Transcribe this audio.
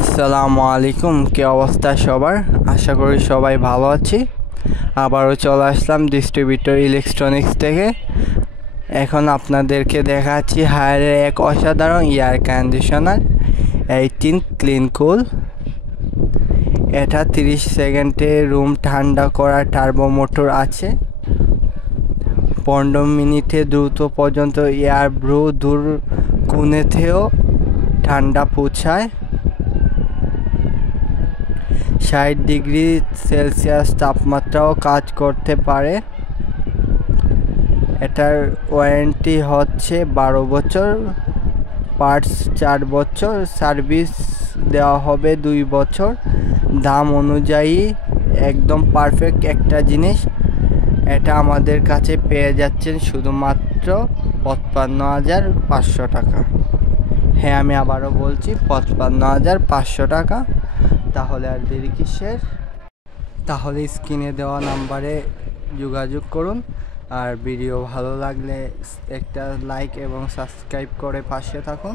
আসসালামু আলাইকুম, কি অবস্থা সবার? আশা করি সবাই ভালো আছি। আবারও চলে আসলাম ডিস্ট্রিবিউটর ইলেকট্রনিক্স থেকে। এখন আপনাদেরকে দেখাচ্ছি হায়ারের এক অসাধারণ এয়ার কন্ডিশনার 18 ক্লিন কুল। এটা 30 সেকেন্ডে রুম ঠান্ডা করা টার্বো মোটর আছে। 15 মিনিটে দ্রুত পর্যন্ত এয়ার ব্রু দূর কোণেতেও ঠান্ডা পৌঁছায়। 60 ডিগ্রি সেলসিয়াস তাপমাত্রাও কাজ করতে পারে। এটার ওয়ারেন্টি হচ্ছে 12 বছর, পার্টস 4 বছর, সার্ভিস দেওয়া হবে 2 বছর। দাম অনুযায়ী একদম পারফেক্ট একটা জিনিস। এটা আমাদের কাছে পেয়ে যাচ্ছেন শুধুমাত্র 55,500 টাকা। হ্যাঁ, আমি আবারও বলছি 55,500 টাকা। তাহলে আর দেরি কিসের? তাহলে স্ক্রিনে দেওয়া নাম্বারে যোগাযোগ করুন। আর ভিডিও ভালো লাগলে একটা লাইক এবং সাবস্ক্রাইব করে পাশে থাকুন।